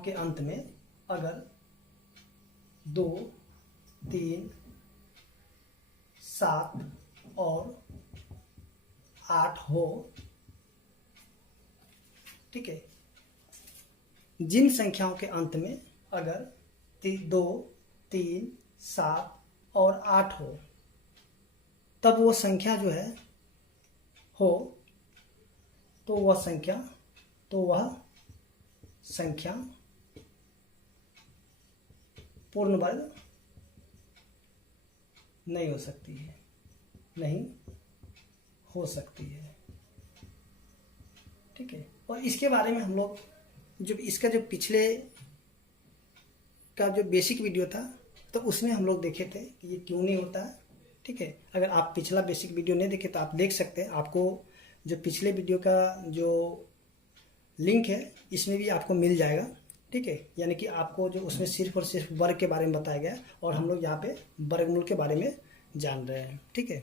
के अंत में अगर 2, 3, 7 और 8 हो, ठीक है, जिन संख्याओं के अंत में अगर 2, 3, 7 और 8 हो, तब वो संख्या जो है हो, तो वह संख्या पूर्ण वर्ग नहीं हो सकती है, ठीक है। और इसके बारे में हम लोग इसका जो पिछले का जो बेसिक वीडियो था, तो उसमें हम लोग देखे थे कि ये क्यों नहीं होता है, ठीक है। अगर आप पिछला बेसिक वीडियो नहीं देखे तो आप देख सकते हैं, आपको जो पिछले वीडियो का जो लिंक है इसमें भी आपको मिल जाएगा, ठीक है। यानी कि आपको जो उसमें सिर्फ और सिर्फ वर्ग के बारे में बताया गया और हम लोग यहाँ पे वर्गमूल के बारे में जान रहे हैं, ठीक है।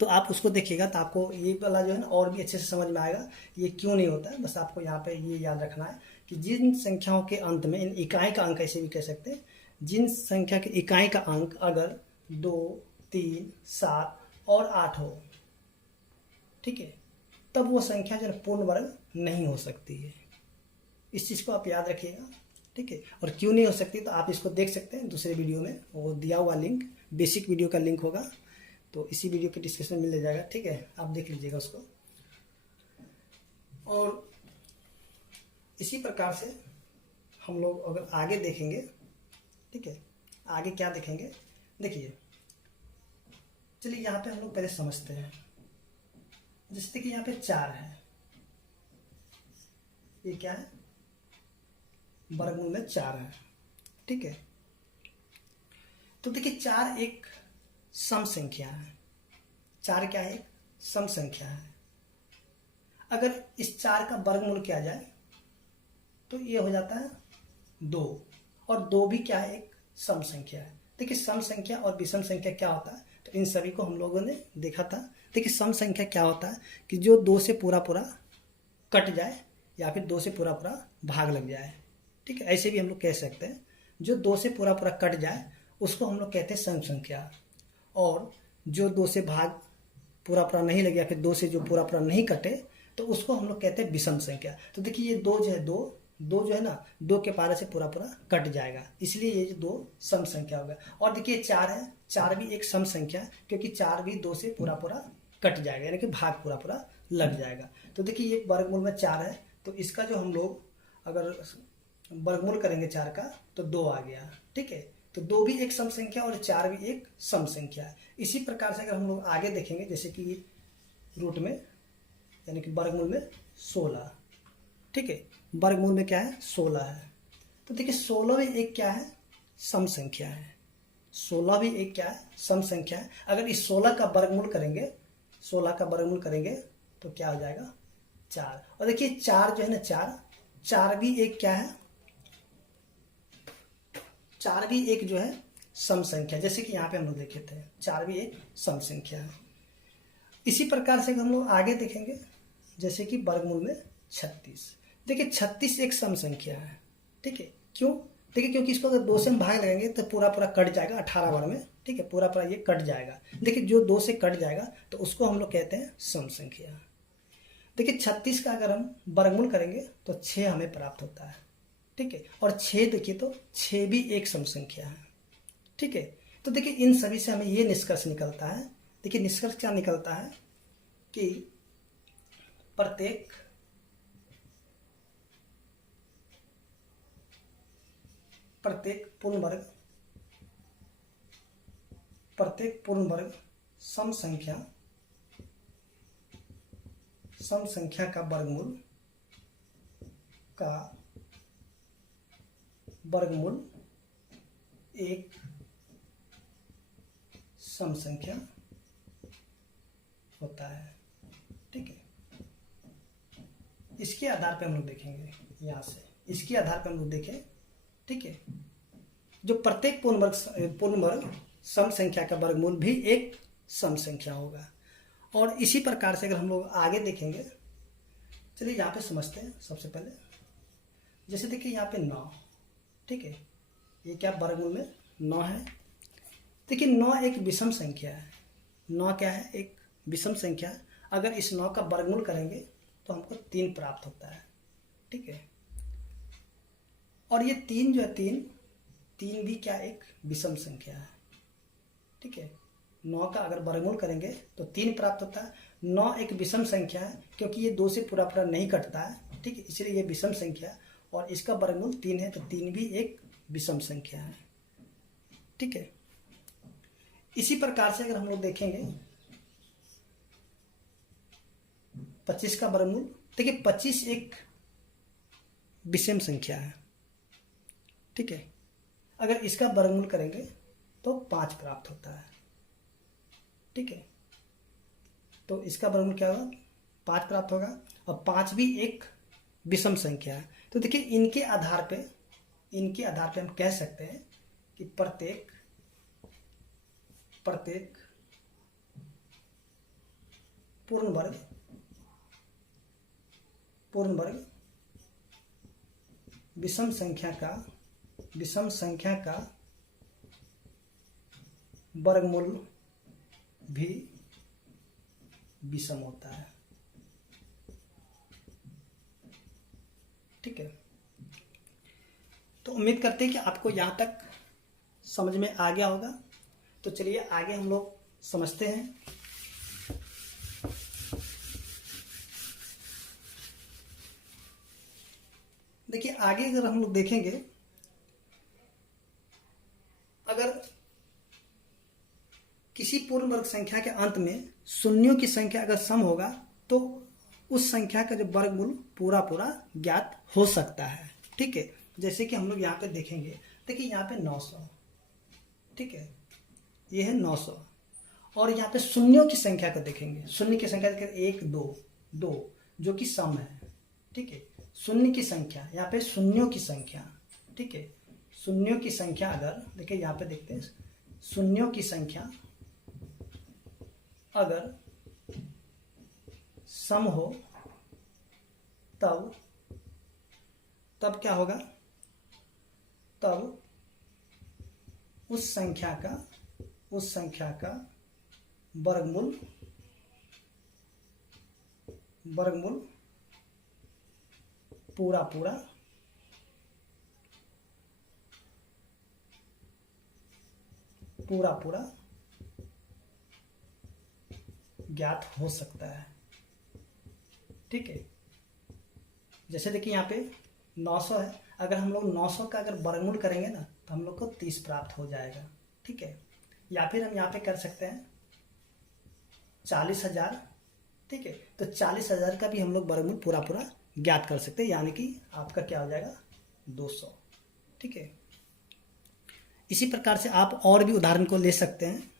तो आप उसको देखिएगा तो आपको ये वाला जो है ना और भी अच्छे से समझ में आएगा ये क्यों नहीं होता है। बस आपको यहाँ पे ये याद रखना है कि जिन संख्याओं के अंत में, इन इकाई का अंक ऐसे भी कह सकते हैं, जिन संख्या के इकाई का अंक अगर 2, 3, 7 और 8 हो, ठीक है, तब वो संख्या जो पूर्ण वर्ग नहीं हो सकती है। इस चीज़ को आप याद रखिएगा, ठीक है। और क्यों नहीं हो सकती तो आप इसको देख सकते हैं दूसरे वीडियो में, वो दिया हुआ लिंक बेसिक वीडियो का लिंक होगा, तो इसी वीडियो के डिस्क्रिप्शन में मिल जाएगा, ठीक है, आप देख लीजिएगा उसको। और इसी प्रकार से हम लोग अगर आगे देखेंगे, ठीक है, आगे क्या देखेंगे, देखिए चलिए यहाँ पे हम लोग पहले समझते हैं। जैसे कि यहाँ पे 4 है, ये क्या है, वर्गमूल में 4 है, ठीक है। तो देखिए 4 एक सम संख्या है, 4 क्या है, सम संख्या है। अगर इस 4 का वर्गमूल किया जाए तो ये हो जाता है 2, और 2 भी क्या है, एक सम संख्या है। देखिए सम संख्या और विषम संख्या क्या होता है, तो इन सभी को हम लोगों ने देखा था। देखिए सम संख्या क्या होता है कि जो 2 से पूरा कट जाए या फिर 2 से पूरा भाग लग जाए, ठीक है, ऐसे भी हम लोग कह सकते हैं। जो 2 से पूरा पूरा कट जाए उसको हम लोग कहते हैं सम संख्या, और जो 2 से भाग पूरा पूरा नहीं लगे या फिर 2 से जो पूरा पूरा नहीं कटे तो उसको हम लोग कहते हैं विषम संख्या। तो देखिए ये 2 जो है, दो जो है ना, 2 के पारे से पूरा पूरा कट जाएगा, इसलिए ये जो 2 सम संख्या होगा। और देखिए 4 है, 4 भी एक सम संख्या, क्योंकि 4 भी 2 से पूरा पूरा कट जाएगा, यानी कि भाग पूरा पूरा लग जाएगा। तो देखिए ये वर्गमूल में 4 है, तो इसका जो हम लोग अगर वर्गमूल करेंगे 4 का तो 2 आ गया, ठीक है। तो 2 भी एक सम संख्या और 4 भी एक सम संख्या है। इसी प्रकार से अगर हम लोग आगे देखेंगे, जैसे कि रूट में यानी कि वर्गमूल में 16, ठीक है, वर्गमूल में क्या है 16 है। तो देखिए 16 भी एक क्या है, सम संख्या है। 16 भी एक क्या है, सम संख्या है। अगर इस 16 का वर्गमूल करेंगे, 16 का वर्गमूल करेंगे तो क्या हो जाएगा 4। और देखिए 4 जो है ना, 4 भी एक क्या है, 4 भी एक जो है सम संख्या, जैसे कि यहाँ पे हम लोग देखे थे 4 भी एक सम संख्या है। इसी प्रकार से हम लोग आगे देखेंगे, जैसे कि वर्गमूल में 36। देखिए 36 एक सम संख्या है, ठीक है। क्यों? देखिए क्योंकि इसको अगर 2 से हम भाग लगाएंगे तो पूरा पूरा कट जाएगा 18 बार में, ठीक है, पूरा पूरा ये कट जाएगा। देखिए जो 2 से कट जाएगा तो उसको हम लोग कहते हैं सम संख्या। देखिए 36 का अगर हम वर्गमूल करेंगे तो 6 हमें प्राप्त होता है, ठीक है। और 6 देखिए तो 6 भी एक सम संख्या है, ठीक है। तो देखिए इन सभी से हमें ये निष्कर्ष निकलता है, देखिए निष्कर्ष क्या निकलता है कि प्रत्येक पूर्ण वर्ग सम संख्या का वर्गमूल एक सम संख्या होता है, ठीक है। इसके आधार पे हम लोग देखेंगे, यहाँ से इसके आधार पे हम लोग देखें, ठीक है। जो प्रत्येक पूर्ण वर्ग सम संख्या का वर्गमूल भी एक सम संख्या होगा। और इसी प्रकार से अगर हम लोग आगे देखेंगे, चलिए यहाँ पे समझते हैं। सबसे पहले जैसे देखिए यहाँ पे 9, ठीक है, ये क्या वर्गमूल में 9 है। देखिए 9 एक विषम संख्या है। 9 क्या है, एक विषम संख्या है। अगर इस 9 का वर्गमूल करेंगे तो हमको 3 प्राप्त होता है, ठीक है। और ये 3 जो है, 3 भी क्या एक विषम संख्या है, ठीक है। 9 का अगर वर्गमूल करेंगे तो 3 प्राप्त होता है। 9 एक विषम संख्या है, क्योंकि ये 2 से पूरा पूरा नहीं कटता है, ठीक है, इसलिए ये विषम संख्या है। और इसका वर्गमूल 3 है, तो 3 भी एक विषम संख्या है, ठीक है। इसी प्रकार से अगर हम लोग देखेंगे 25 का वर्गमूल, देखिए 25 एक विषम संख्या है, ठीक है। अगर इसका वर्गमूल करेंगे तो 5 प्राप्त होता है, ठीक है। तो इसका वर्गमूल क्या होगा, 5 प्राप्त होगा। और 5 भी एक विषम संख्या है। तो देखिए इनके आधार पे हम कह सकते हैं कि प्रत्येक पूर्ण वर्ग विषम संख्या का वर्गमूल भी विषम होता है, ठीक है। तो उम्मीद करते हैं कि आपको यहाँ तक समझ में आ गया होगा। तो चलिए आगे हम लोग समझते हैं। देखिए आगे अगर हम लोग देखेंगे, अगर किसी पूर्ण वर्ग संख्या के अंत में शून्यों की संख्या अगर सम होगा तो उस संख्या का जो वर्गमूल पूरा पूरा ज्ञात हो सकता है, ठीक है। जैसे कि हम लोग यहाँ पे देखेंगे, देखिए यहाँ पे 900, ठीक है, ये है 900। और यहाँ पे शून्यों की संख्या को देखेंगे, शून्य की संख्या देखेंगे 1 2 जो कि सम है, ठीक है। शून्य की संख्या, यहाँ पे शून्यों की संख्या, ठीक है, शून्यों की संख्या अगर देखिए यहाँ पे देखते हैं, शून्यों की संख्या अगर सम हो तब क्या होगा, तब उस संख्या का वर्गमूल पूरा पूरा ज्ञात हो सकता है। ठीक है, जैसे देखिए यहाँ पे 900 है, अगर हम लोग 900 का अगर वर्गमूल करेंगे ना तो हम लोग को 30 प्राप्त हो जाएगा। ठीक है, या फिर हम यहाँ पे कर सकते हैं 40,000। ठीक है, तो 40,000 का भी हम लोग वर्गमूल पूरा ज्ञात कर सकते हैं, यानी कि आपका क्या हो जाएगा 200। ठीक है, इसी प्रकार से आप और भी उदाहरण को ले सकते हैं।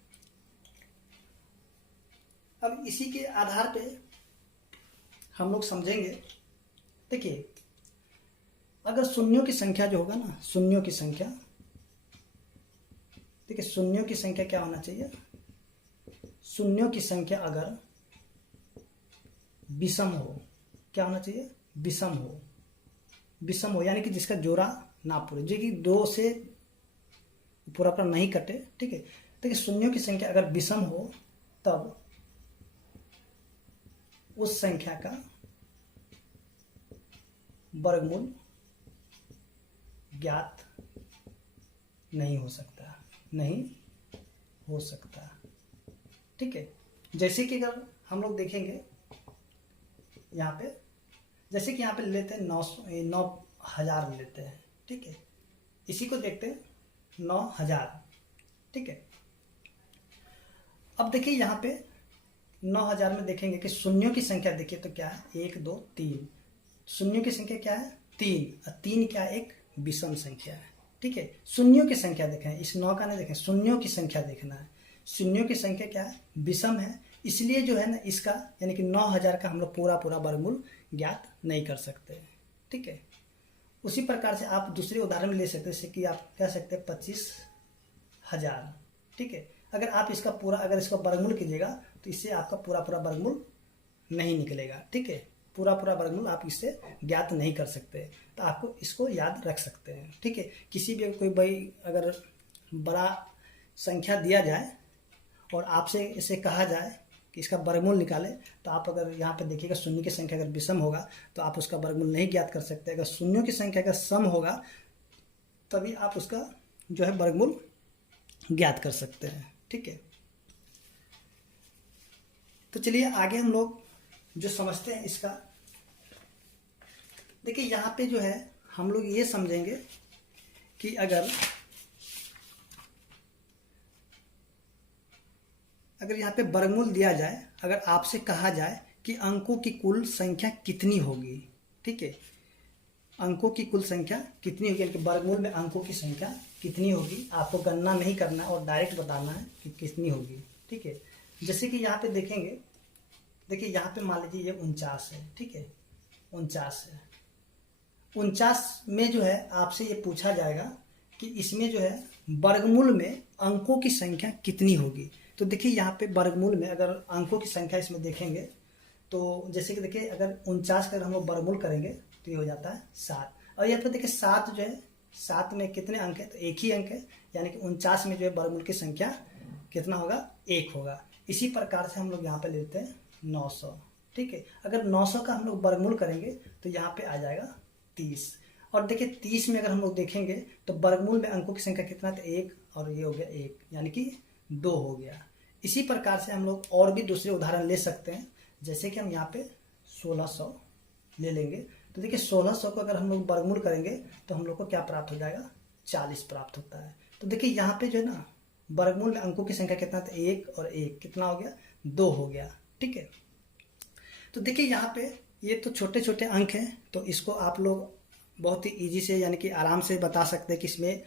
अब इसी के आधार पे हम लोग समझेंगे। देखिए, अगर शून्यों की संख्या जो होगा ना, शून्यों की संख्या, देखिए शून्यों की संख्या क्या होना चाहिए, शून्यों की संख्या अगर विषम हो, क्या होना चाहिए, विषम हो, यानी कि जिसका जोड़ा ना पूरे, जो कि 2 से पूरा नहीं कटे। ठीक है, देखिए शून्यों की संख्या अगर विषम हो तब उस संख्या का वर्गमूल ज्ञात नहीं हो सकता। ठीक है, जैसे कि अगर हम लोग देखेंगे यहाँ पे, जैसे कि यहाँ पे लेते हैं 9,000 लेते हैं। ठीक है, इसी को देखते हैं 9,000। ठीक है, अब देखिए यहाँ पे 9,000 में देखेंगे कि शून्यों की संख्या देखिए तो क्या है, 1 2 3। शून्यों की संख्या क्या है 3, और 3 क्या है, एक विषम संख्या है। ठीक है, शून्यों की संख्या देखें, इस 9 का नहीं देखें, शून्यों की संख्या देखना है। शून्यों की संख्या क्या है, विषम है, इसलिए जो है ना इसका यानी कि 9,000 का हम लोग पूरा वर्गमूल ज्ञात नहीं कर सकते। ठीक है, उसी प्रकार से आप दूसरे उदाहरण ले सकते हैं, जैसे कि आप कह सकते हैं 25,000। ठीक है, अगर आप इसका वर्गमूल कीजिएगा तो इससे आपका पूरा वर्गमूल नहीं निकलेगा। ठीक है, पूरा वर्गमूल आप इससे ज्ञात नहीं कर सकते, तो आपको इसको याद रख सकते हैं। ठीक है, किसी भी कोई भाई अगर बड़ा संख्या दिया जाए और आपसे इसे कहा जाए कि इसका वर्गमूल निकाले, तो आप अगर यहाँ पे देखिएगा शून्य की संख्या अगर विषम होगा तो आप उसका वर्गमूल नहीं ज्ञात कर सकते। अगर शून्यों की संख्या अगर सम होगा तभी आप उसका जो है वर्गमूल ज्ञात कर सकते हैं। ठीक है, तो चलिए आगे हम लोग जो समझते हैं इसका। देखिए यहाँ पे जो है हम लोग ये समझेंगे कि अगर यहाँ पे वर्गमूल दिया जाए, अगर आपसे कहा जाए कि अंकों की कुल संख्या कितनी होगी। ठीक है, अंकों की कुल संख्या कितनी होगी, यानी कि वर्गमूल में अंकों की संख्या कितनी होगी, आपको गणना नहीं करना और डायरेक्ट बताना है कि कितनी होगी। ठीक है, जैसे कि यहाँ पे देखेंगे, देखिए यहाँ पे मान लीजिए ये 49 है। ठीक है, 49 है, 49 में जो है आपसे ये पूछा जाएगा कि इसमें जो है वर्गमूल में अंकों की संख्या कितनी होगी। तो देखिए यहाँ पे वर्गमूल में अगर अंकों की संख्या इसमें देखेंगे तो जैसे कि देखिए अगर 49 का अगर हम लोग वर्गमूल करेंगे तो ये हो जाता है 7। और यहाँ पे देखिए 7 जो है, 7 में कितने अंक है, तो एक ही अंक है, यानी कि 49 में जो है वर्गमूल की संख्या कितना होगा, 1 होगा। इसी प्रकार से हम लोग यहाँ पे लेते हैं 900। ठीक है, अगर 900 का हम लोग वर्गमूल करेंगे तो यहाँ पे आ जाएगा 30। और देखिए 30 में अगर हम लोग देखेंगे तो वर्गमूल में अंकों की संख्या कितना था, 1, और ये हो गया 1, यानी कि 2 हो गया। इसी प्रकार से हम लोग और भी दूसरे उदाहरण ले सकते हैं, जैसे कि हम यहाँ पे 1600 ले लेंगे। तो देखिए 1600 को अगर हम लोग वर्गमूल करेंगे तो हम लोग को क्या प्राप्त हो जाएगा, 40 प्राप्त होता है। तो देखिए यहाँ पे जो है ना वर्गमूल में अंकों की संख्या कितना था, 1 और 1 कितना हो गया, 2 हो गया। ठीक है, तो देखिए यहाँ पे ये तो छोटे छोटे अंक हैं, तो इसको आप लोग बहुत ही इजी से यानी कि आराम से बता सकते हैं कि इसमें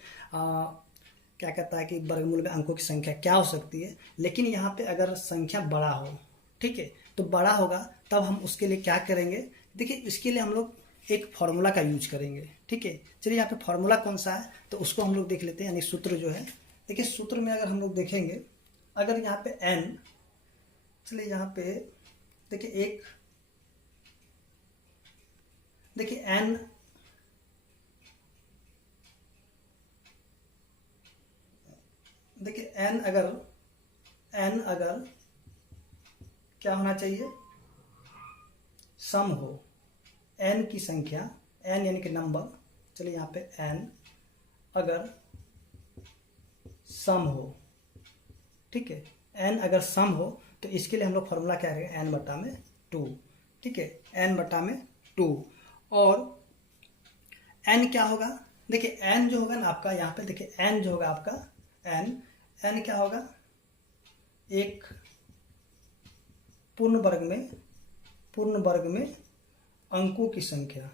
क्या कहता है कि वर्गमूल में अंकों की संख्या क्या हो सकती है। लेकिन यहाँ पे अगर संख्या बड़ा हो, ठीक है, तो बड़ा होगा तब हम उसके लिए क्या करेंगे, देखिए इसके लिए हम लोग एक फॉर्मूला का यूज करेंगे। ठीक है, चलिए यहाँ पे फॉर्मूला कौन सा है तो उसको हम लोग देख लेते हैं, यानी सूत्र जो है। देखिए सूत्र में अगर हम लोग देखेंगे, अगर यहाँ पे n, चलिए यहाँ पे देखिए n एन अगर क्या होना चाहिए, सम हो, एन की संख्या, एन यानी कि नंबर, चलिए यहाँ पे एन अगर सम हो, ठीक है, एन अगर सम हो तो इसके लिए हम लोग फॉर्मूला क्या करेंगे, एन बटा में 2, ठीक है, एन बटा में 2। और एन क्या होगा, देखिए एन जो होगा ना आपका यहाँ पे, देखिए एन जो होगा आपका, एन क्या होगा, एक पूर्ण वर्ग में अंकों की संख्या,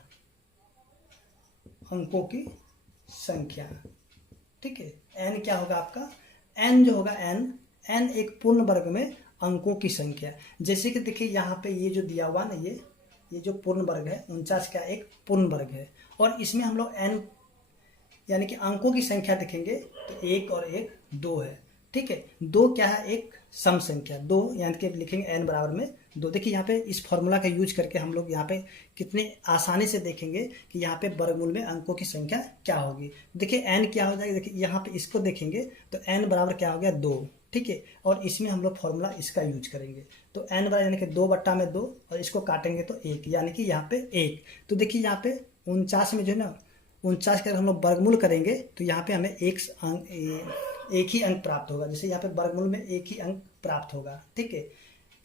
ठीक है, एन क्या होगा आपका, एन जो होगा एन एक पूर्ण वर्ग में अंकों की संख्या। जैसे कि देखिए यहाँ पे ये जो दिया हुआ ना, ये जो पूर्ण वर्ग है 49 का एक पूर्ण वर्ग है, और इसमें हम लोग एन यानी कि अंकों की संख्या देखेंगे तो 1 और 1 2 है, ठीक है, 2 क्या है, एक सम संख्या, 2 यानी कि लिखेंगे एन बराबर में 2। देखिए यहाँ पे इस फॉर्मूला का यूज करके हम लोग यहाँ पे कितने आसानी से देखेंगे कि यहाँ पे वर्गमूल में अंकों की संख्या क्या होगी। देखिए एन क्या हो जाएगा, देखिए यहाँ पे इसको देखेंगे तो एन बराबर क्या हो गया, 2, ठीक है, और इसमें हम लोग फॉर्मूला इसका यूज करेंगे, तो एन बराबर यानी कि 2 बट्टा में 2, और इसको काटेंगे तो 1, यानी कि यहाँ पे 1। तो देखिए यहाँ पे 49 में जो है ना, 49 का हम लोग वर्गमूल करेंगे तो यहाँ पे हमें एक ही अंक प्राप्त होगा, जैसे यहाँ पे वर्गमूल में एक ही अंक प्राप्त होगा, ठीक है।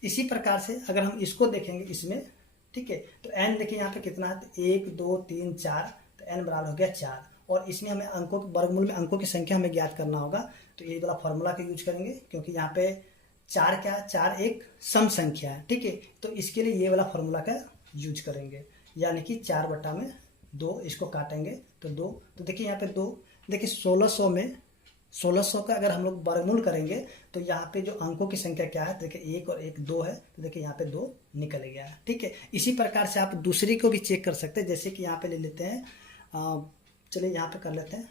इसी प्रकार से अगर हम इसको देखेंगे इसमें, ठीक है, तो एन देखिए यहाँ पे कितना है, 1 2 3 4, तो एन बराबर हो गया 4, और इसमें हमें अंकों वर्गमूल में अंकों की संख्या हमें ज्ञात करना होगा, तो ये वाला फॉर्मूला का यूज करेंगे, क्योंकि यहाँ पे 4 एक सम संख्या है, ठीक है, तो इसके लिए ये वाला फॉर्मूला का यूज करेंगे, यानी कि 4 बटा में 2, इसको काटेंगे तो 2, तो देखिए यहाँ पे 2, देखिए 1600 का अगर हम लोग वर्गमूल करेंगे तो यहाँ पे जो अंकों की संख्या क्या है, देखिए 1 और 1 2 है, तो देखिए यहाँ पे 2 निकल गया है, ठीक है। इसी प्रकार से आप दूसरी को भी चेक कर सकते हैं, जैसे कि यहाँ पे ले लेते हैं, चलिए यहाँ पे कर लेते हैं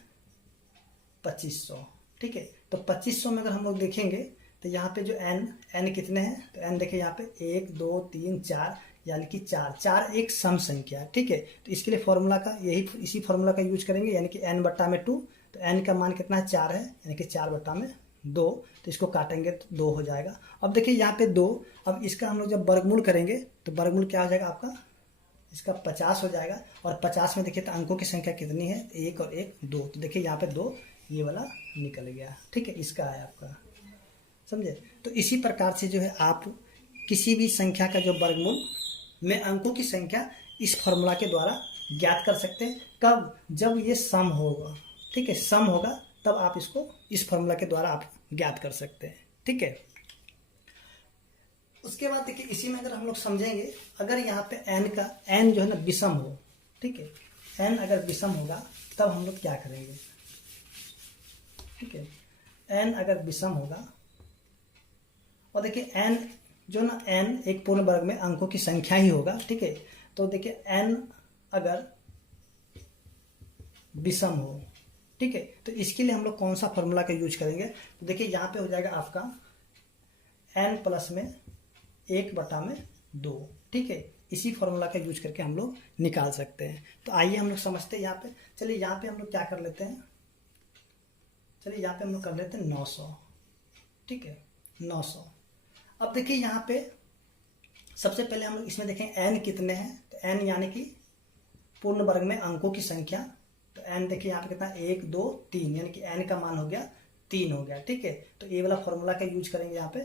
2500, ठीक है, तो 2500 में अगर हम लोग देखेंगे तो यहाँ पे जो एन कितने हैं, तो एन देखिए यहाँ पे 1 2 3 4, यानी कि 4 एक सम संख्या है, ठीक है, तो इसके लिए फॉर्मूला का इसी फॉर्मूला का यूज करेंगे, यानी कि एन बट्टा में 2, तो एन का मान कितना है, 4 है, यानी कि 4 बट्टा में 2, तो इसको काटेंगे तो 2 हो जाएगा। अब देखिए यहाँ पे 2, अब इसका हम लोग जब वर्गमूल करेंगे तो वर्गमूल क्या हो जाएगा आपका, इसका 50 हो जाएगा, और 50 में देखिए तो अंकों की संख्या कितनी है, 1 और 1 2, तो देखिए यहाँ पे 2 ये वाला निकल गया, ठीक है, इसका है आपका, समझे। तो इसी प्रकार से जो है आप किसी भी संख्या का जो वर्गमूल में अंकों की संख्या इस फॉर्मूला के द्वारा ज्ञात कर सकते हैं, कब, जब ये सम होगा, ठीक है, सम होगा तब आप इसको इस फॉर्मूला के द्वारा आप ज्ञात कर सकते हैं, ठीक है। उसके बाद देखिए इसी में अगर हम लोग समझेंगे, अगर यहाँ पे एन जो है ना विषम हो, ठीक है, एन अगर विषम होगा तब हम लोग क्या करेंगे, ठीक है, एन अगर विषम होगा, और देखिए एन जो ना, एन एक पूर्ण वर्ग में अंकों की संख्या ही होगा, ठीक है, तो देखिए एन अगर विषम हो, ठीक है, तो इसके लिए हम लोग कौन सा फॉर्मूला का यूज करेंगे, तो देखिए यहाँ पे हो जाएगा आपका एन प्लस में 1 बटा में 2, ठीक है, इसी फॉर्मूला का यूज करके हम लोग निकाल सकते हैं। तो आइए हम लोग समझते हैं यहाँ पे, चलिए यहाँ पे हम लोग क्या कर लेते हैं, चलिए यहाँ पे हम लोग कर लेते हैं 900, ठीक है, 900। अब देखिए यहाँ पे सबसे पहले हम लोग इसमें देखें एन कितने हैं, तो एन यानी कि पूर्ण वर्ग में अंकों की संख्या, तो एन देखिए यहाँ पे कितना, 1 2 3, यानी कि एन का मान हो गया 3 हो गया, ठीक है, तो ये वाला फॉर्मूला का यूज करेंगे यहाँ पे,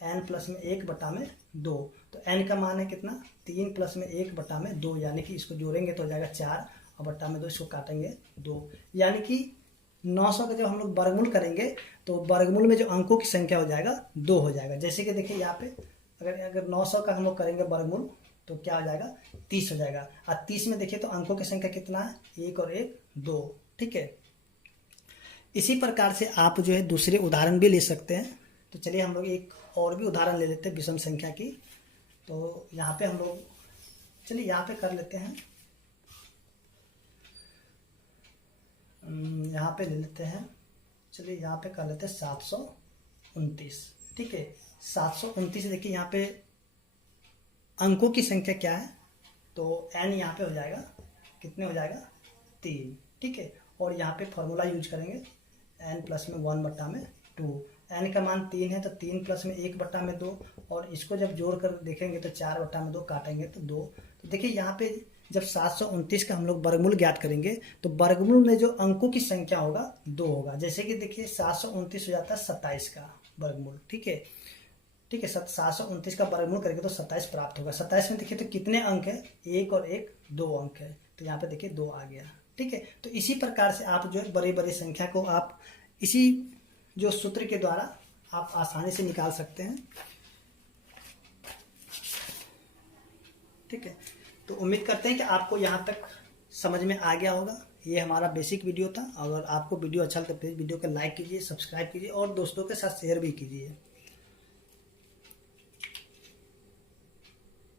एन प्लस में 1 बटा में 2, तो एन का मान है कितना, 3 प्लस में 1 बटा में 2, यानी कि इसको जोड़ेंगे तो हो जाएगा 4, और बटा में 2, इसको काटेंगे 2, यानी कि 900 का जब हम लोग वर्गमूल करेंगे तो वर्गमूल में जो अंकों की संख्या हो जाएगा 2 हो जाएगा। जैसे कि देखिए यहाँ पे अगर 900 का हम लोग करेंगे वर्गमूल तो क्या हो जाएगा, 30 हो जाएगा, और 30 में देखिए तो अंकों की संख्या कितना है, 1 और 1 2, ठीक है। इसी प्रकार से आप जो है दूसरे उदाहरण भी ले सकते हैं, तो चलिए हम लोग एक और भी उदाहरण ले लेते हैं विषम संख्या की। तो यहाँ पे हम लोग, चलिए यहाँ पे कर लेते हैं, यहाँ पे ले लेते हैं, चलिए यहाँ पे कर लेते हैं 729, ठीक है, 729। देखिए यहाँ पे अंकों की संख्या क्या है, तो एन यहाँ पे हो जाएगा, कितने हो जाएगा, 3, ठीक है, और यहाँ पे फॉर्मूला यूज करेंगे एन प्लस में 1 बटा में 2, n का मान 3 है तो 3 प्लस में 1/2 और इसको जब जोड़ कर देखेंगे तो 4/2 काटेंगे तो 2। तो देखिए यहाँ पे जब 729 का हम लोग वर्गमूल ज्ञात करेंगे तो वर्गमूल में जो अंकों की संख्या होगा 2 होगा। जैसे कि देखिए 729 हो जाता है 27 का वर्गमूल, ठीक है। 729 का वर्गमूल करेंगे तो 27 प्राप्त होगा। 27 में देखिए तो कितने अंक है, 1 और 1 2 अंक है, तो यहाँ पे देखिए 2 आ गया, ठीक है। तो इसी प्रकार से आप जो है बड़ी बड़ी संख्या को आप इसी जो सूत्र के द्वारा आप आसानी से निकाल सकते हैं, ठीक है। तो उम्मीद करते हैं कि आपको यहाँ तक समझ में आ गया होगा। ये हमारा बेसिक वीडियो था। अगर आपको वीडियो अच्छा लगता है तो प्लीज़ वीडियो को लाइक कीजिए, सब्सक्राइब कीजिए और दोस्तों के साथ शेयर भी कीजिए।